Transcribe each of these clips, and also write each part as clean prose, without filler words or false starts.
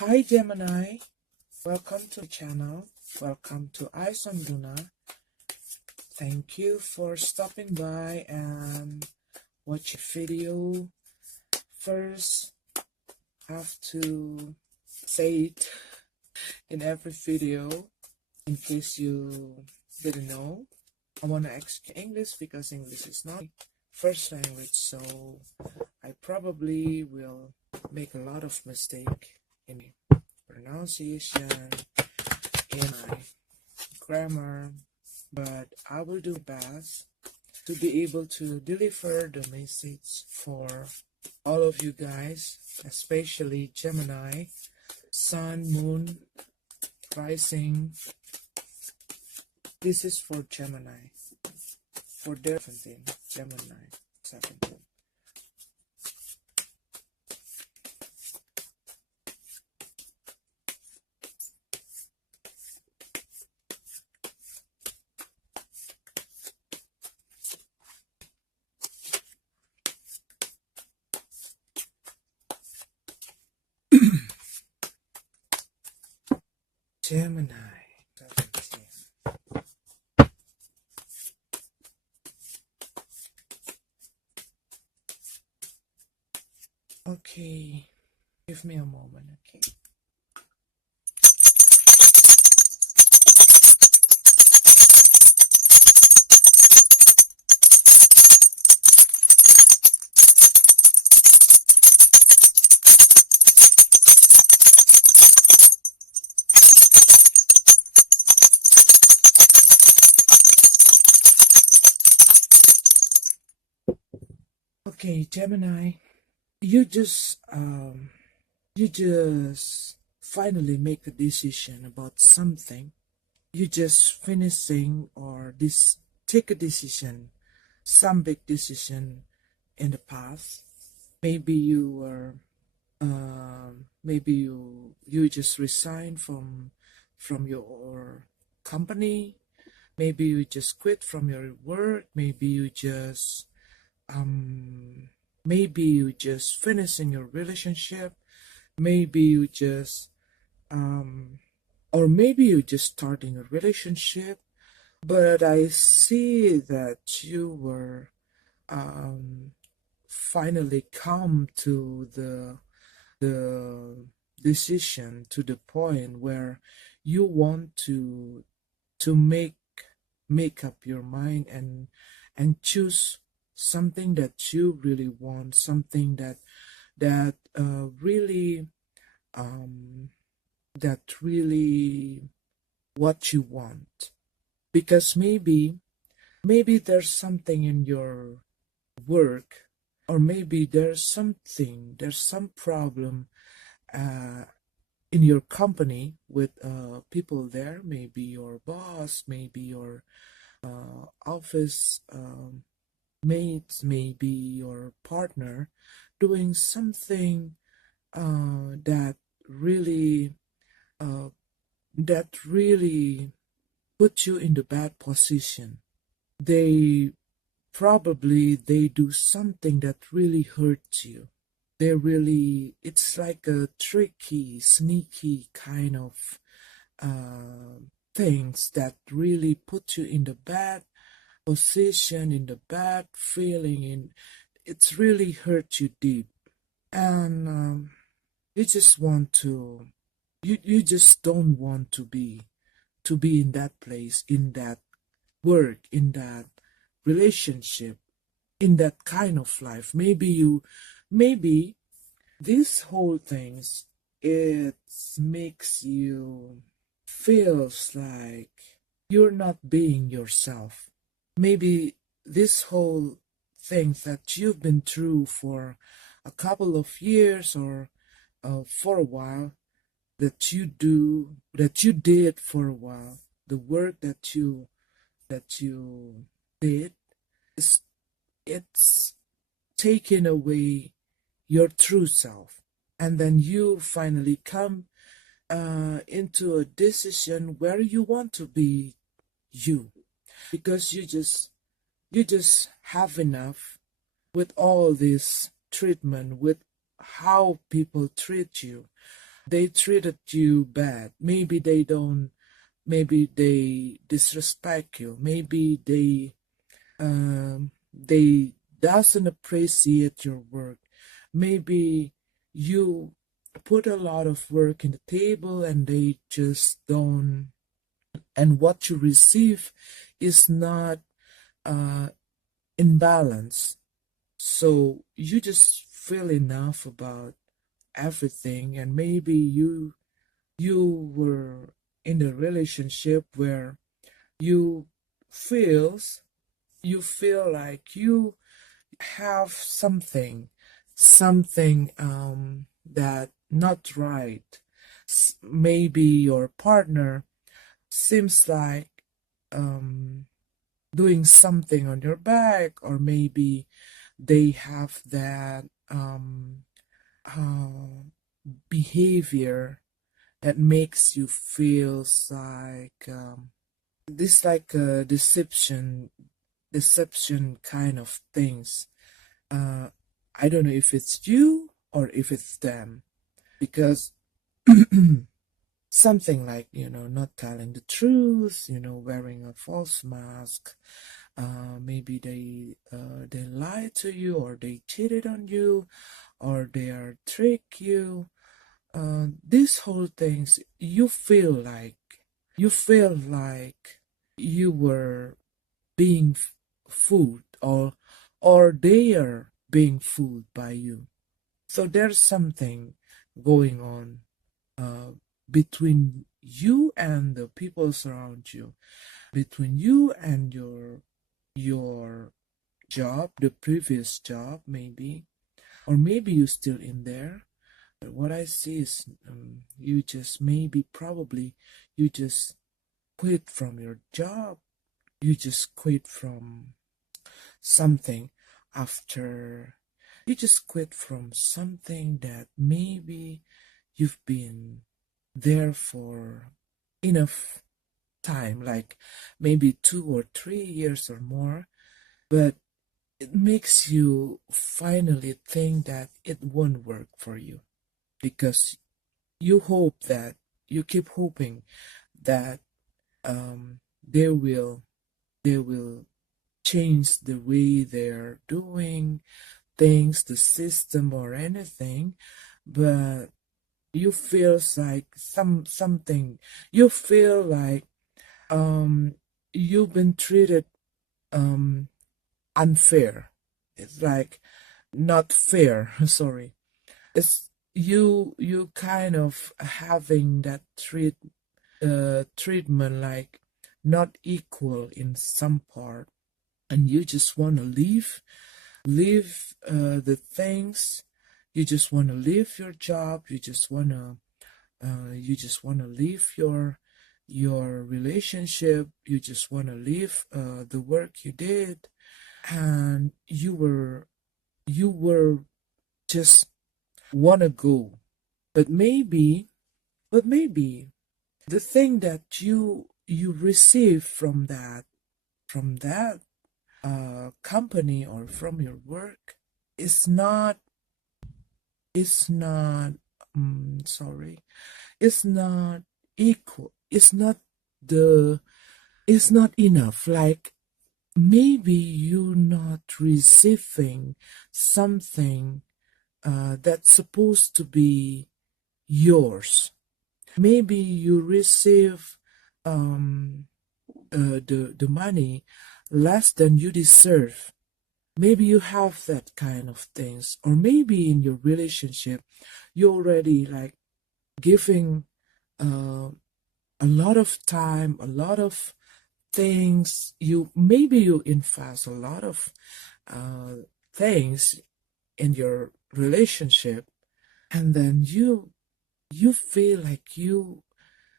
Hi Gemini, welcome to the channel. Welcome to Eyes on Luna. Thank you for stopping by and watch a video. First, I have to say it in every video in case you didn't know. I want to speak English because English is not my first language, so I probably will make a lot of mistakes in pronunciation, in my grammar, but I will do best to be able to deliver the message for all of you guys, especially Gemini, Sun, Moon, Rising. This is for Gemini, for their 17, Gemini 17. Gemini 17. Okay, give me a moment, okay? Okay, Gemini, you just finally make a decision about something. You just finishing or take a decision, some big decision in the past. Maybe you were maybe you just resigned from your company. Maybe you just quit from your work. Maybe you just finishing your relationship. Maybe you just or maybe you just starting a relationship. But I see that you were finally come to the decision, to the point where you want to make up your mind and choose something that you really want, something that really what you want. Because maybe there's something in your work, or maybe there's some problem in your company with people there, maybe your boss, maybe your office mates, maybe your partner, doing something that really put you in the bad position. They do something that really hurts you. It's like a tricky, sneaky kind of things that really put you in the bad position, in the bad feeling, it's really hurt you deep. And you just want to, you just don't want to be in that place, in that work, in that relationship, in that kind of life. Maybe these whole things, it makes you feels like you're not being yourself. Maybe this whole thing that you've been through for a couple of years, or for a while, that you did for a while, the work that you did, it's taking away your true self. And then you finally come into a decision where you want to be you, because you just have enough with all this treatment, with how people treat you, they treated you bad. Maybe they disrespect you. Maybe they doesn't appreciate your work. Maybe you put a lot of work in the table and they just don't, and what you receive is not in balance. So you just feel enough about everything, and maybe you were in a relationship where you feels you feel like you have something that not right. Maybe your partner seems like um doing something on your back, or maybe they have that uh, behavior that makes you feel like this, like a deception kind of things. uh I don't know if it's you or if it's them, because something like, not telling the truth, wearing a false mask. Maybe they lied to you, or they cheated on you, or they are trick you. These whole things, you feel like you were being fooled, or they are being fooled by you. So there's something going on uh, between you and the people around you, between you and your job, the previous job, maybe, or maybe you're still in there. But what I see is, you just maybe probably you just quit from your job. You just quit from something after you just quit from something that maybe you've been there for enough time, like maybe 2 or 3 years or more, but it makes you finally think that it won't work for you, because you keep hoping that they will change the way they're doing things, the system or anything. But you feels like something, you feel like you've been treated um unfair. It's like not fair. Sorry. It's you kind of having that treatment, like not equal in some part, and you just want to leave the things. You just want to leave your job. You just want to leave your relationship. You just want to leave the work you did, and you were just want to go. But maybe the thing that you receive from that company or from your work is not is not sorry, it's not equal. The it's not enough. Like, maybe you're not receiving something that's supposed to be yours. Maybe you receive the money less than you deserve. Maybe you have that kind of things, or maybe in your relationship you're already like giving uh, a lot of time, a lot of things. You invest a lot of things in your relationship, and then you feel like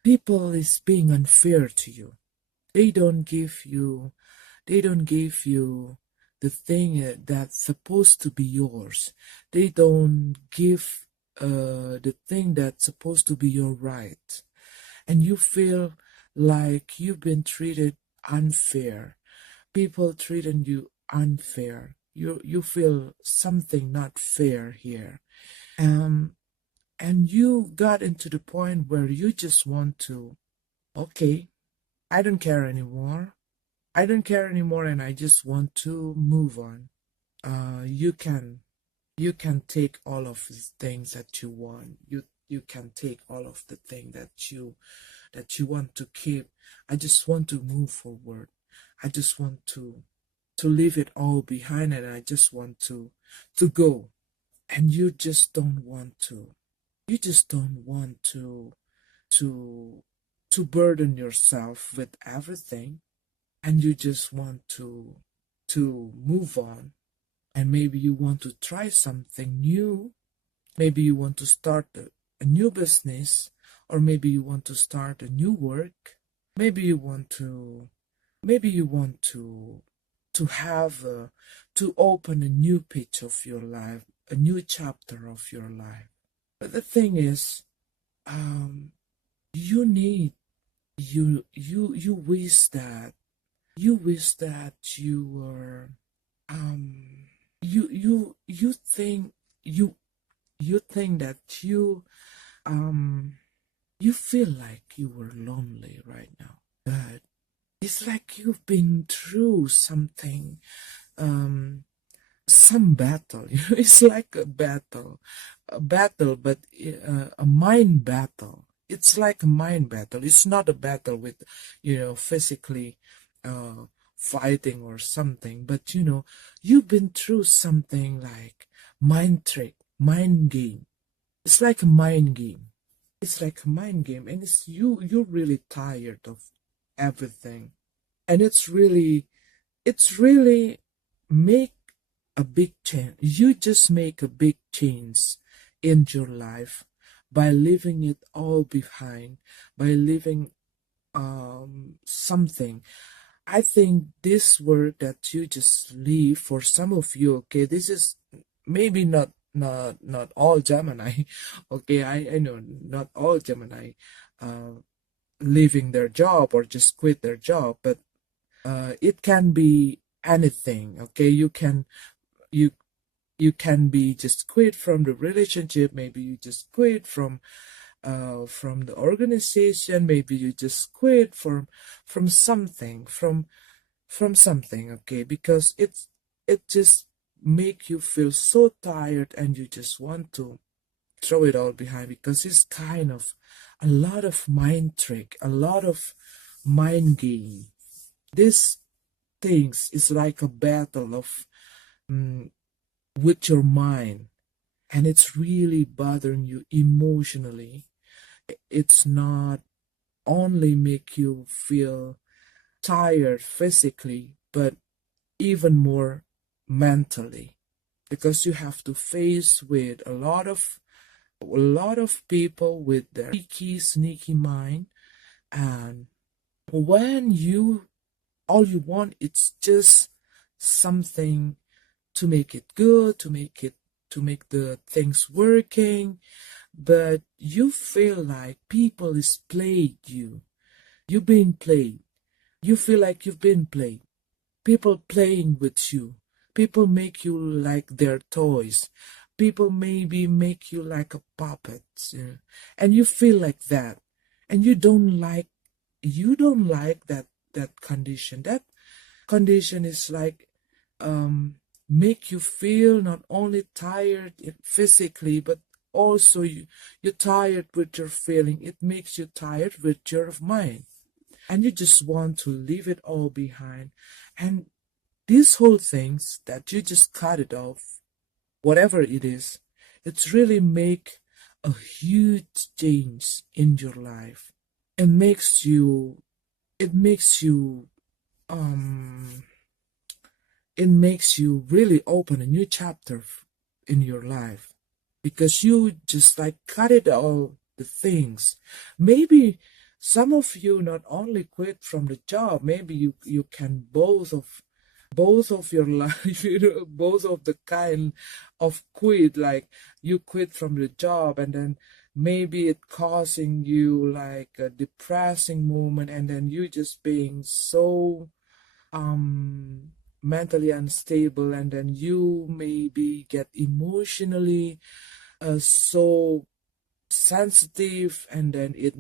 people is being unfair to you. They don't give you the thing that's supposed to be yours. They don't give the thing that's supposed to be your right. And you feel like you've been treated unfair. People treating you unfair. You feel something not fair here. Um and you got into the point where you just want to, okay, I don't care anymore. I don't care anymore, and I just want to move on. You can take all of the things that you want. You can take all of the things that you want to keep. I just want to move forward. I just want to leave it all behind, and I just want to go. And you just don't want to. You just don't want to to burden yourself with everything, and you just want to move on. And maybe you want to try something new. Maybe you want to start a new business, or maybe you want to start a new work. Maybe you want to to have to open a new page of your life, a new chapter of your life. But the thing is, you need you wish that you were you think you think that you feel like you were lonely right now, but it's like you've been through something, some battle. It's like a battle, but a mind battle. It's like a mind battle. It's not a battle with, physically fighting or something, but you've been through something like mind trick, mind game. It's like a mind game. It's like a mind game, and you're really tired of everything, and it's really make a big change. You just make a big change in your life by leaving it all behind, by leaving something. I think this word that you just leave, for some of you, okay, this is maybe not all Gemini. Okay, I know not all Gemini leaving their job or just quit their job, but it can be anything. Okay, you you can be just quit from the relationship. Maybe you just quit from the organization. Maybe you just quit from something, from something. Okay, because it just make you feel so tired, and you just want to throw it all behind, because it's kind of a lot of mind trick, a lot of mind game. This things is like a battle of with your mind, and it's really bothering you emotionally. It's not only make you feel tired physically, but even more mentally, because you have to face with a lot of people with their sneaky mind. And when all you want, it's just something to make it good, to make the things working, but you feel like people is played you. You've been played. You feel like you've been played. People playing with you. People make you like their toys. People maybe make you like a puppet, and you feel like that, and you don't like that condition. That condition is like make you feel not only tired physically, but also you're tired with your feeling. It makes you tired with your mind, and you just want to leave it all behind. And these whole things that you just cut it off, whatever it is, it's really make a huge change in your life. It makes you it makes you um it makes you really open a new chapter in your life, because you just like cut it all the things. Maybe some of you not only quit from the job, maybe you can both of your life, both of the kind of quit, like you quit from the job, and then maybe it causing you like a depressing moment, and then you just being so mentally unstable, and then you maybe get emotionally so sensitive, and then it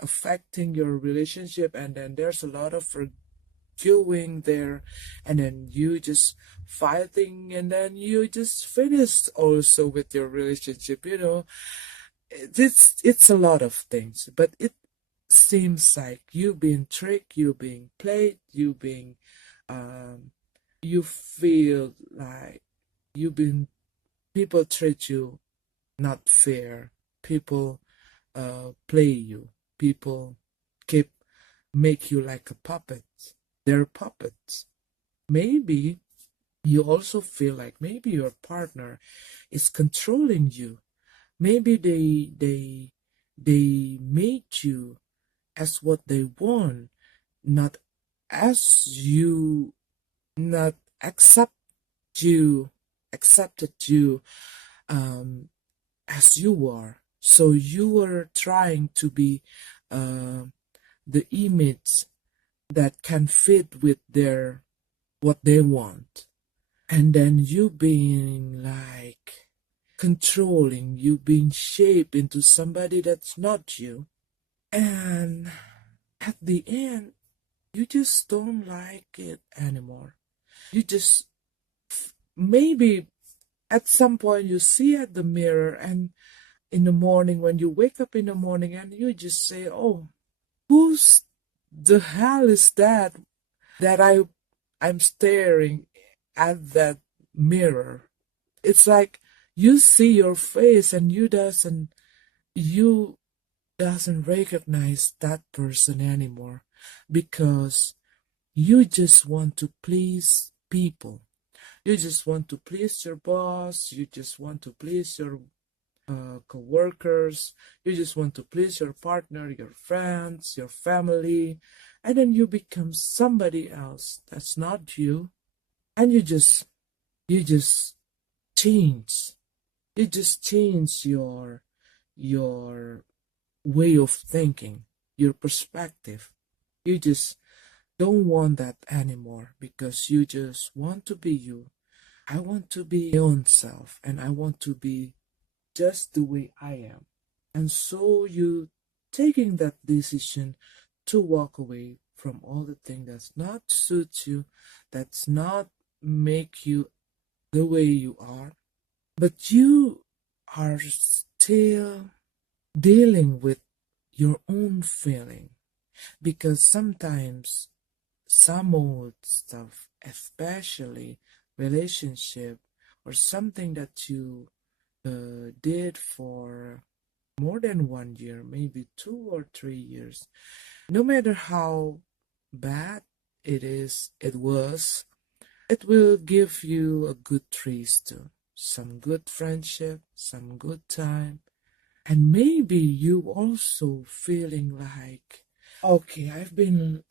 affecting your relationship, and then there's a lot of forgiving there, and then you just fighting, and then you just finished also with your relationship, it's a lot of things, but it seems like you being tricked, you being played, you feel like you been people treat you not fair, people play you, people keep make you like a puppet. They're puppets. Maybe you also feel like maybe your partner is controlling you. Maybe they made you as what they want, not as you, not accept you, accepted you um as you are. So you were trying to be uh, the image that can fit with their what they want, and then you being like controlling, you being shaped into somebody that's not you, and at the end you just don't like it anymore. You just maybe at some point you see at the mirror, and in the morning when you wake up in the morning, and you just say, oh, who's the hell is that I'm staring at that mirror? It's like you see your face, and you doesn't recognize that person anymore, because you just want to please people. You just want to please your boss, you just want to please your co-workers, you just want to please your partner, your friends, your family, and then you become somebody else that's not you, and you just change. You just change your way of thinking, your perspective. You just don't want that anymore, because you just want to be you. I want to be my own self, and I want to be just the way I am. And so you taking that decision to walk away from all the things that's not suit you, that's not make you the way you are, but you are still dealing with your own feeling, because sometimes some old stuff, especially relationship or something that you did for more than 1 year, maybe 2 or 3 years, no matter how bad it was, it will give you a good trees too. Some good friendship, some good time. And maybe you also feeling like, okay, I've been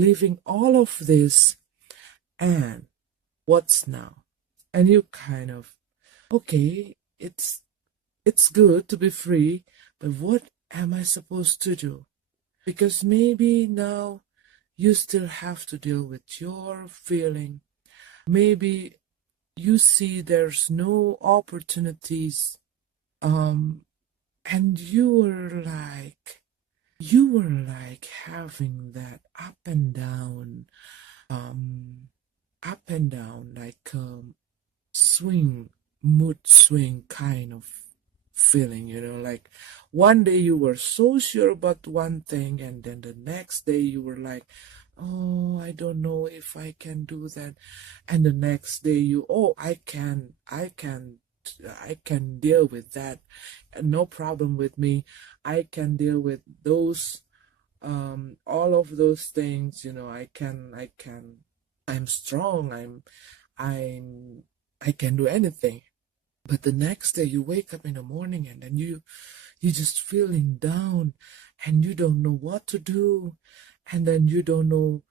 living all of this, and what's now? And you kind of, okay, it's good to be free, but what am I supposed to do? Because maybe now you still have to deal with your feeling. Maybe you see there's no opportunities, um and you were like having that um up and down, like swing mood swing kind of feeling, like one day you were so sure about one thing, and then the next day you were like, oh, I don't know if I can do that, and the next day oh, I can deal with that, no problem with me, I can deal with those, all of those things, I'm strong, I'm I can do anything. But the next day you wake up in the morning, and then you just feeling down, and you don't know what to do, and then you don't know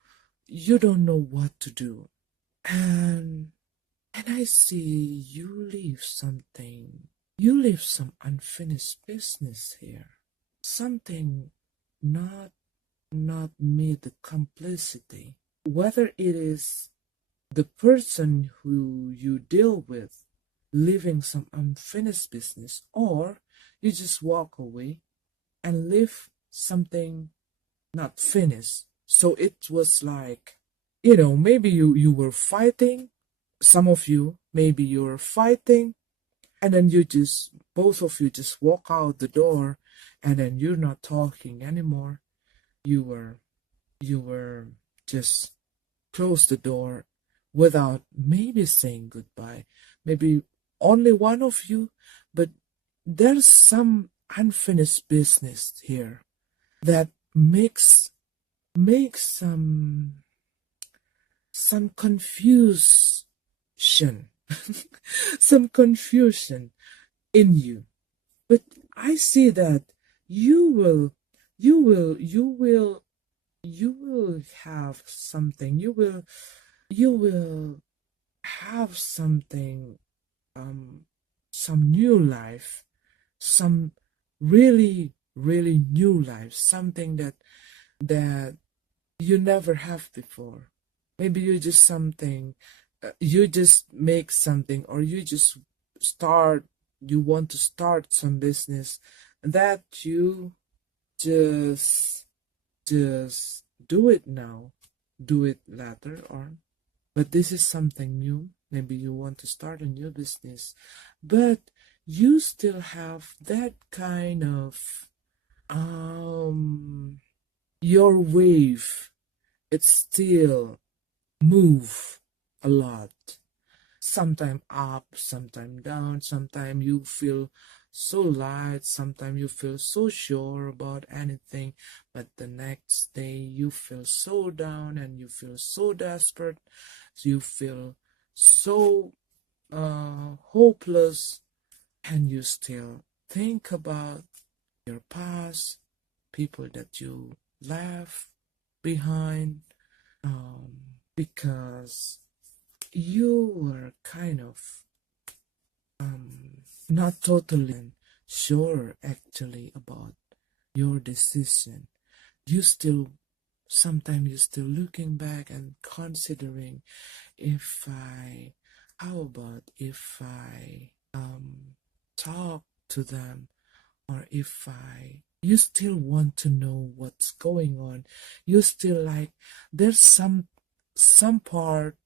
what to do. And I see you leave some unfinished business here. Something not meet the complicity. Whether it is the person who you deal with living some unfinished business, or you just walk away and leave something not finished. So it was like, maybe you were fighting, some of you, maybe you were fighting, and then both of you just walk out the door, and then you're not talking anymore. You were just close the door without maybe saying goodbye. Maybe only one of you, but there's some unfinished business here that makes some confusion some confusion in you. But I see that you will you will you will you will have something, you will have something, some new life, some really new life, something that you never have before. Maybe you just make something, or you want to start some business that you just do it now, do it later, but this is something new. Maybe you want to start a new business, but you still have that kind of your wave. It still move a lot. Sometime up, sometime down, sometime you feel so light, sometimes you feel so sure about anything, but the next day you feel so down and you feel so desperate. You feel so hopeless, and you still think about your past, people that you left behind, because you were kind of not totally sure actually about your decision. Sometimes you still looking back and considering, how about if I talk to them, or you still want to know what's going on. You still there's some part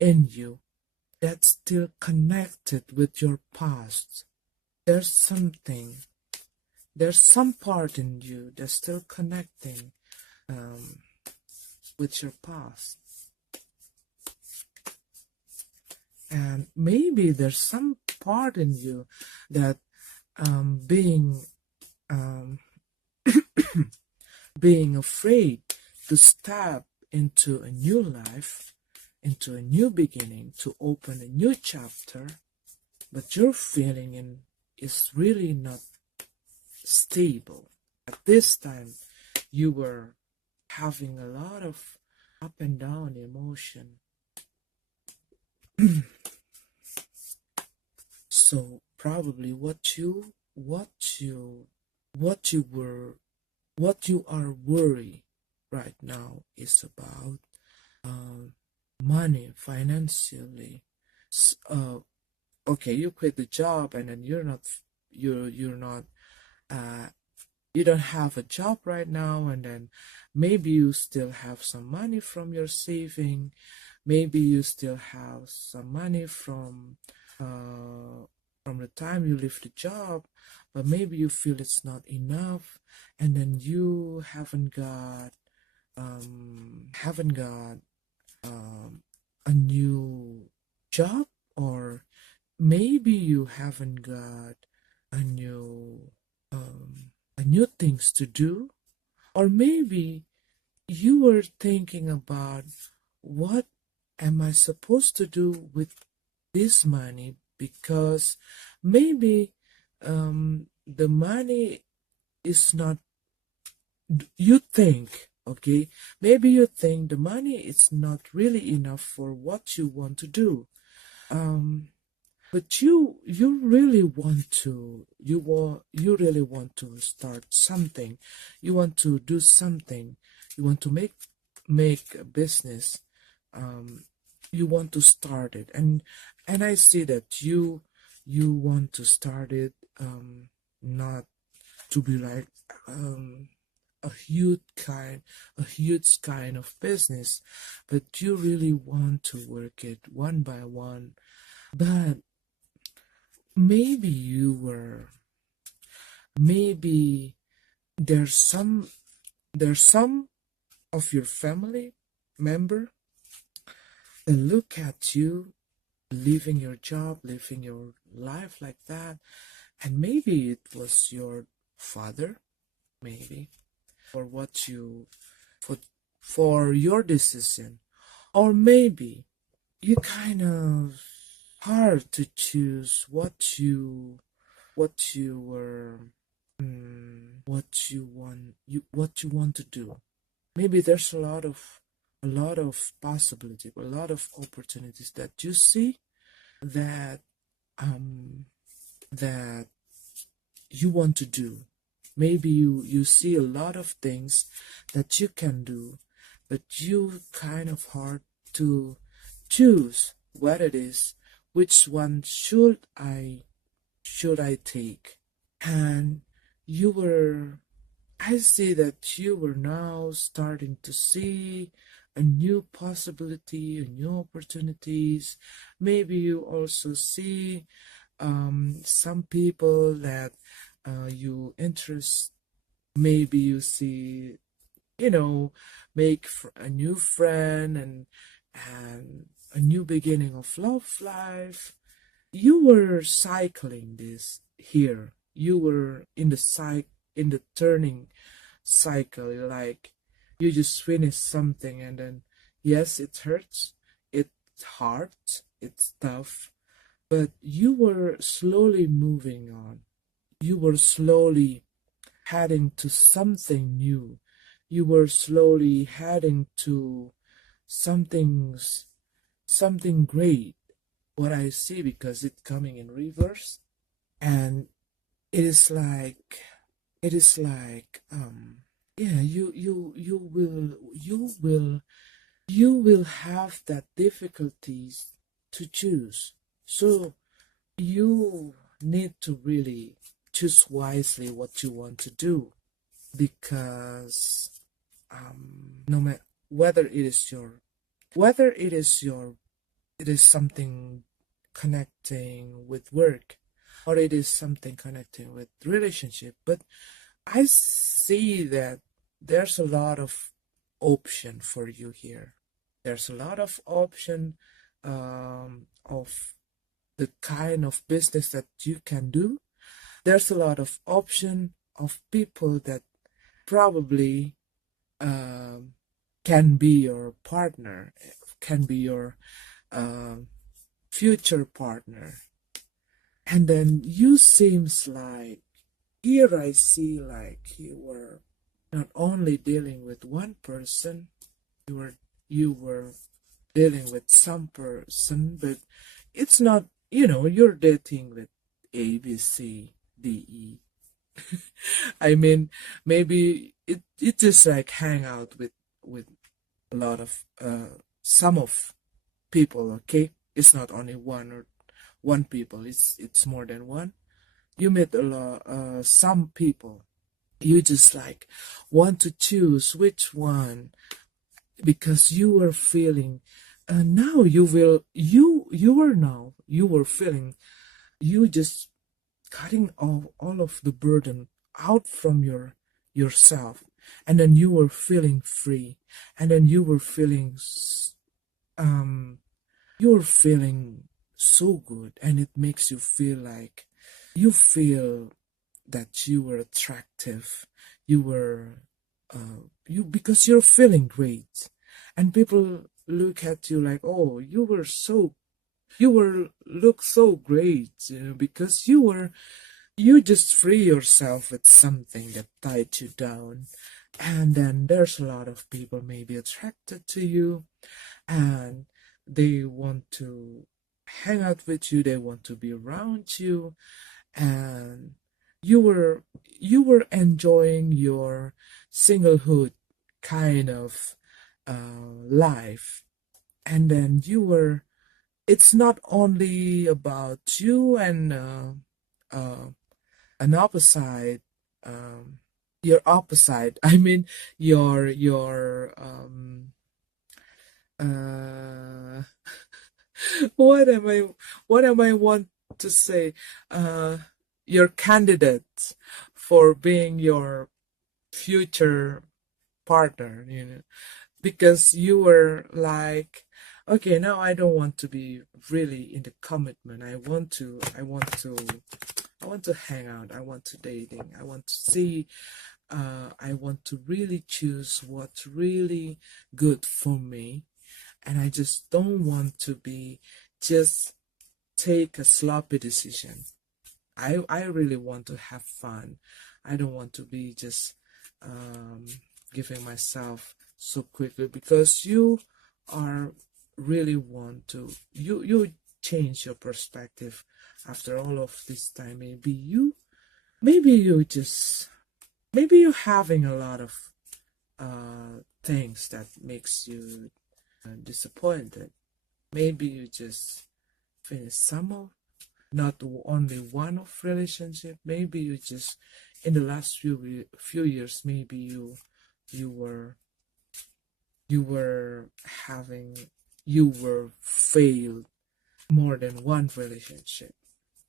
in you that's still connected with your past. There's some part in you that's still connecting with your past. And maybe there's some part in you that being afraid to step into a new life, into a new beginning, to open a new chapter, but your feeling is really not stable. At this time, you were having a lot of up and down emotion. So probably what you are worried right now is about money, financially. Okay, you quit the job, and then you're not you don't have a job right now, and then maybe you still have some money from your saving. Maybe you still have some money from the time you leave the job, but maybe you feel it's not enough, and then you haven't got a new job, or maybe you haven't got a new things to do, or maybe you were thinking about, what am I supposed to do with this money? Because maybe the money is not, you think, okay, maybe you think the money is not really enough for what you want to do, but you really want to, you really want to start something, you want to do something, you want to make a business, you want to start it, and I see that you want to start it not to be like a huge kind of business, but you really want to work it one by one. But maybe maybe there's some of your family member that look at you living your job, living your life like that, and maybe it was your father, maybe, for what you for for your decision, or maybe you kind of hard to choose what you were what you want to do. Maybe there's a lot of possibility, a lot of opportunities that you see that um that you want to do. Maybe you see a lot of things that you can do, but you kind of hard to choose what it is, which one should I take. And you were I see that you were now starting to see a new possibility, a new opportunities. Maybe you also see some people that you interest. Maybe you see, you know, make a new friend and a new beginning of love life. You were cycling this here. You were in the turning cycle, like you just finish something and then yes, it hurts, it's hard, it's tough, but you were slowly moving on. You were slowly heading to something new. You were slowly heading to something's something great. What I see, because it's coming in reverse, and it is like yeah, you will have that difficulties to choose. So you need to really choose wisely what you want to do, because no matter whether it is something connecting with work, or it is something connecting with relationship. But I see that there's a lot of option for you here. There's a lot of option of the kind of business that you can do. There's a lot of option of people that probably can be your partner, can be your future partner. And then you seems like, here I see like you were not only dealing with one person, you were dealing with some person, but it's not, you're dating with A, B, C, D, E. I mean, maybe it just like hang out with a lot of some of people, okay? It's not only one people, it's more than one. You met a lot some people. You just like want to choose which one, because you were feeling now you were feeling, you just cutting all of the burden out from yourself, and then you were feeling free, and then um you're feeling so good, and it makes you feel like you feel that you were attractive, you were you because you're feeling great, and people look at you like, oh, you were look so great, because you just free yourself with something that tied you down. And then there's a lot of people maybe attracted to you, and they want to hang out with you, they want to be around you, and you were enjoying your singlehood kind of life. And then it's not only about you and an opposite, your opposite, I mean your uh what am I want to say, uh your candidate for being your future partner, because you were like, okay, now I don't want to be really in the commitment. I want to hang out. I want to dating. I want to see. I want to really choose what's really good for me, and I just don't want to be just take a sloppy decision. I really want to have fun. I don't want to be just um, giving myself so quickly, because you are really want to you change your perspective after all of this time. Maybe you just maybe you're having a lot of things that makes you disappointed. Maybe you just finish some of not only one of relationship. Maybe you just in the last few years, maybe you were you were having you were failed more than one relationship,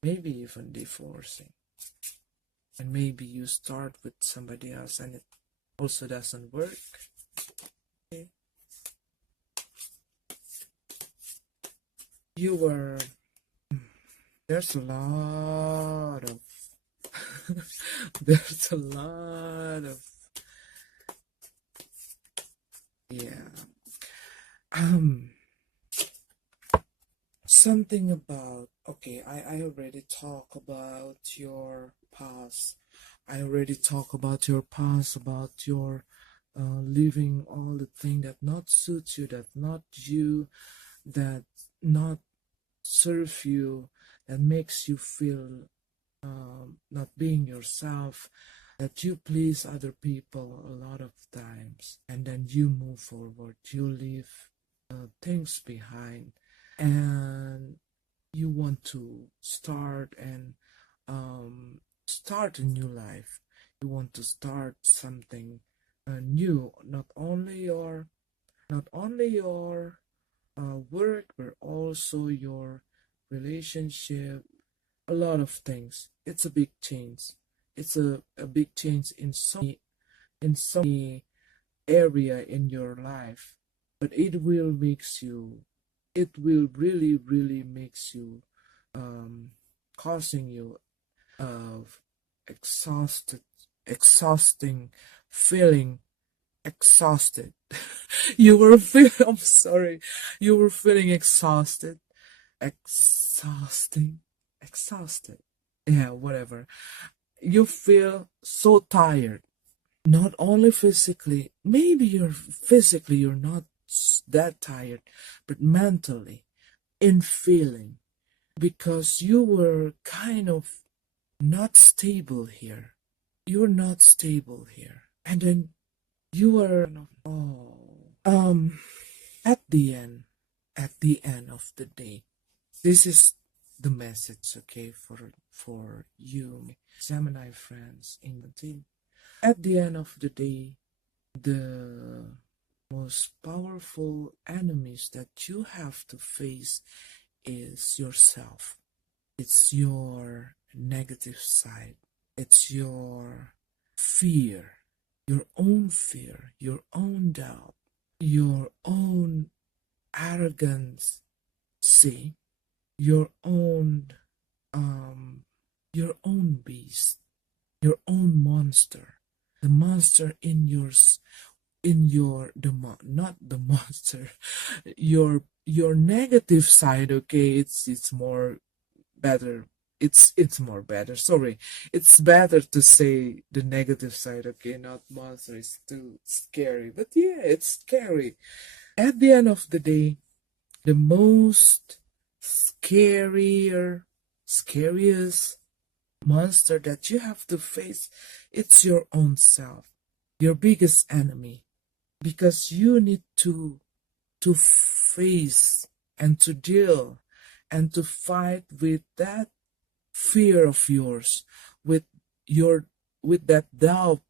maybe even divorcing, and maybe you start with somebody else and it also doesn't work. Okay. You were there's a lot of there's a lot of yeah something about, okay, I already talk about your past. I already talk about your past, about your living all the thing that not suits you, that not you, that not serve you, that makes you feel not being yourself, that you please other people a lot of times, and then you move forward, you leave things behind, and you want to start and start a new life. You want to start something new, not only your work, but also your relationship, a lot of things. It's a big change. It's a big change in so many area in your life, but it will really really makes you causing you of exhausting feeling exhausted. I'm sorry, you were feeling exhausted, exhausting, exhausted, yeah, whatever. You feel so tired, not only physically. Maybe you're not that tired, but mentally, in feeling, because you were kind of not stable here. You're not stable here, and then you were, oh, at the end of the day, this is the message, okay, for you Gemini friends in the team. At the end of the day, the most powerful enemies that you have to face is yourself. It's your negative side. It's your fear, your own doubt, your own arrogance, see, your own beast, your own monster, the monster in yours, not the monster, your negative side. Okay, it's more better. It's more better. Sorry, it's better to say the negative side. Okay, not monster. It's too scary, but yeah, it's scary. At the end of the day, the most scariest monster that you have to face, it's your own self, your biggest enemy, because you need to face and to deal and to fight with that fear of yours, with your with that doubt,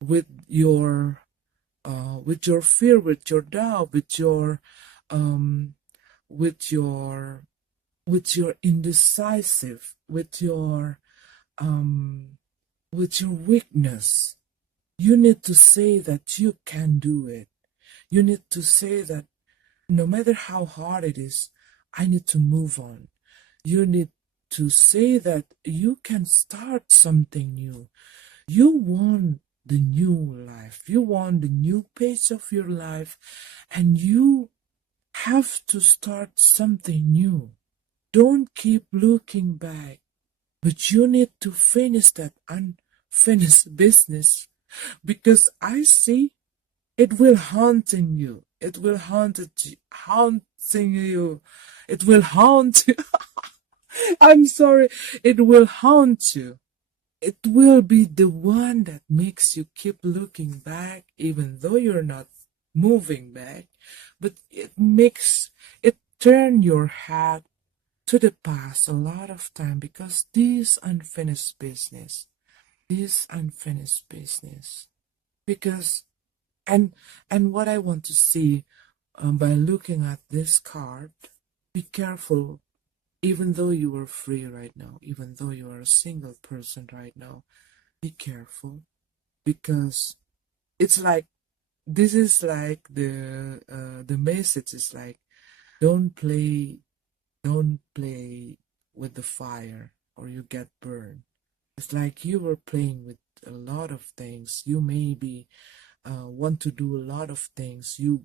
with your fear, with your doubt, um with your indecisive, um with your weakness. You need to say that you can do it. You need to say that no matter how hard it is, I need to move on. You need to say that you can start something new. You want the new life. You want the new pace of your life, and you have to start something new. Don't keep looking back, but you need to finish that unfinished business, because I see it will haunting you. It will haunting you. It will haunt you. I'm sorry. It will haunt you. It will be the one that makes you keep looking back, even though you're not moving back. But it turn your head to the past a lot of time, because this unfinished business, because and what I want to see, by looking at this card, be careful. Even though you are free right now, even though you are a single person right now, be careful, because it's like, this is like the message is like, don't play don't play with the fire or you get burned. It's like you were playing with a lot of things. You maybe want to do a lot of things. You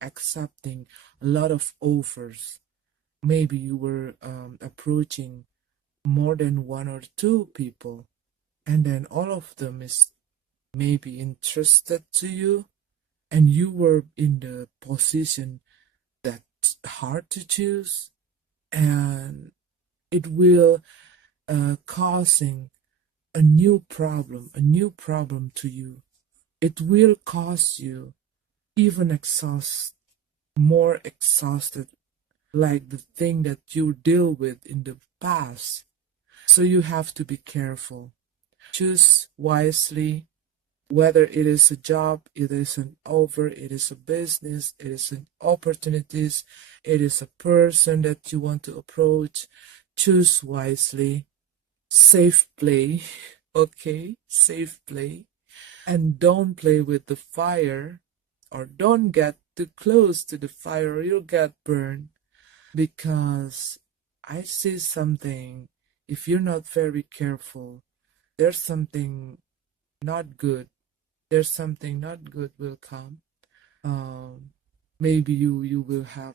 accepting a lot of offers. Maybe you were approaching more than one or two people, and then all of them is maybe interested to you, and you were in the position that's hard to choose, and it will causing a new problem to you. It will cause you even more exhausted, like the thing that you deal with in the past. So you have to be careful. Choose wisely, whether it is a job, it is an offer, it is a business, it is an opportunities, it is a person that you want to approach. Choose wisely. Safe play. Okay, safe play. And don't play with the fire, or don't get too close to the fire or you'll get burned, because I see something. If you're not very careful, there's something not good. There's something not good will come. Um, Maybe you will have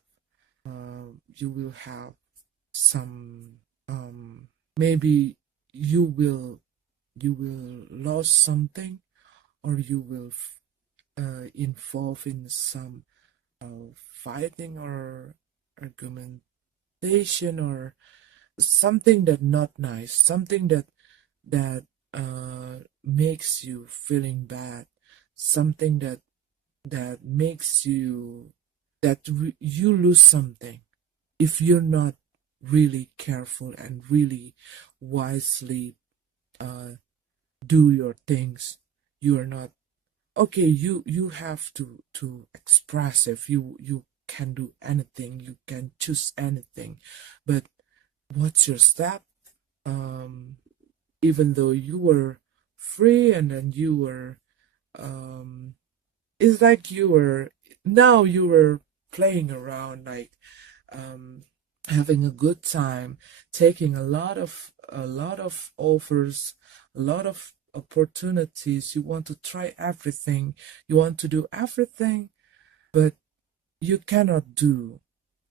some, maybe you will lose something, or you will involve in some fighting or argumentation, or something that not nice, something that makes you feeling bad, something that makes you you lose something if you're not really careful and really wisely do your things. You are not okay. You have to express. If you can do anything, you can choose anything, but what's your step? um Even though you were free, and then you were it's like you were playing around, like um having a good time, taking a lot of offers, a lot of opportunities. You want to try everything, you want to do everything, but you cannot do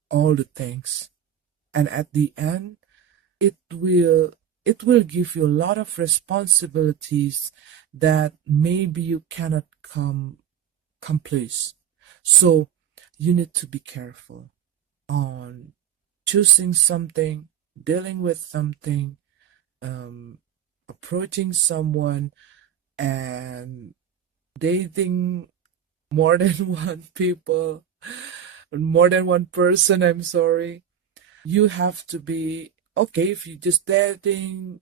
all the things, and at the end it will give you a lot of responsibilities that maybe you cannot complete. So you need to be careful on choosing something, dealing with something, um, approaching someone, and dating more than one people, more than one person. I'm sorry. You have to be okay if you just dating.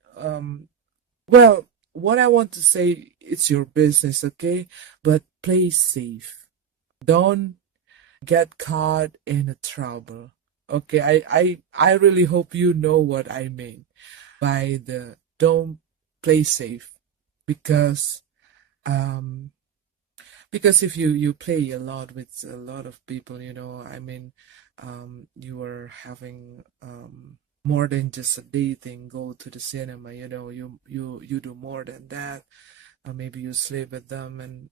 Well, what I want to say, it's your business, okay? But play safe. Don't get caught in a trouble. Okay, I really hope you know what I mean by the don't play safe, because um if you play a lot with a lot of people, I mean, you are having more than just a dating, go to the cinema, you do more than that. Maybe you sleep with them and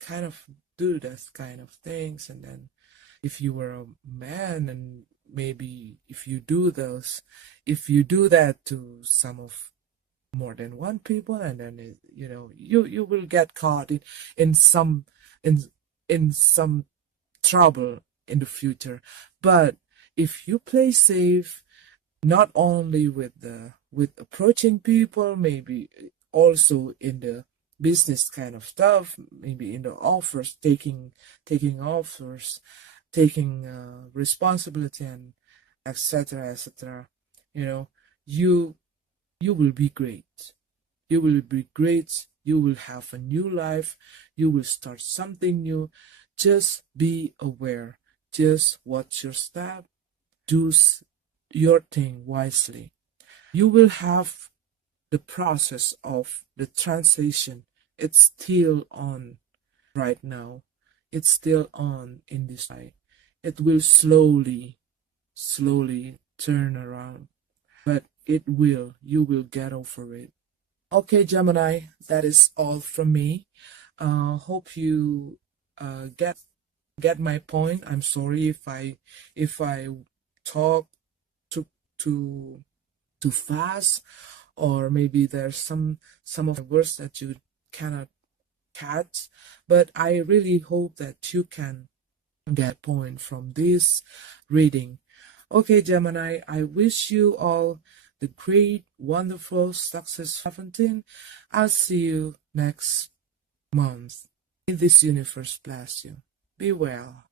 kind of do that kind of things. And then if you were a man, and maybe if you do that to some of more than one people, and then you will get caught in some in in some trouble in the future. But if you play safe, not only with approaching people, maybe also in the business kind of stuff, maybe in the offers, taking offers, taking responsibility, and etc etc, you know you you will be great. You will be great. You will have a new life. You will start something new. Just be aware. Just watch your step. Do your thing wisely. You will have the process of the transition. It's still on right now. It's still on in this life. It will slowly turn around. But you will get over it. Okay, Gemini, that is all from me. Hope you get my point. I'm sorry if I talk too too too fast, or maybe there's some of the words that you cannot catch. But I really hope that you can get point from this reading. Okay, Gemini, I wish you all the great, wonderful success 17. I'll see you next month. May this universe bless you. Be well.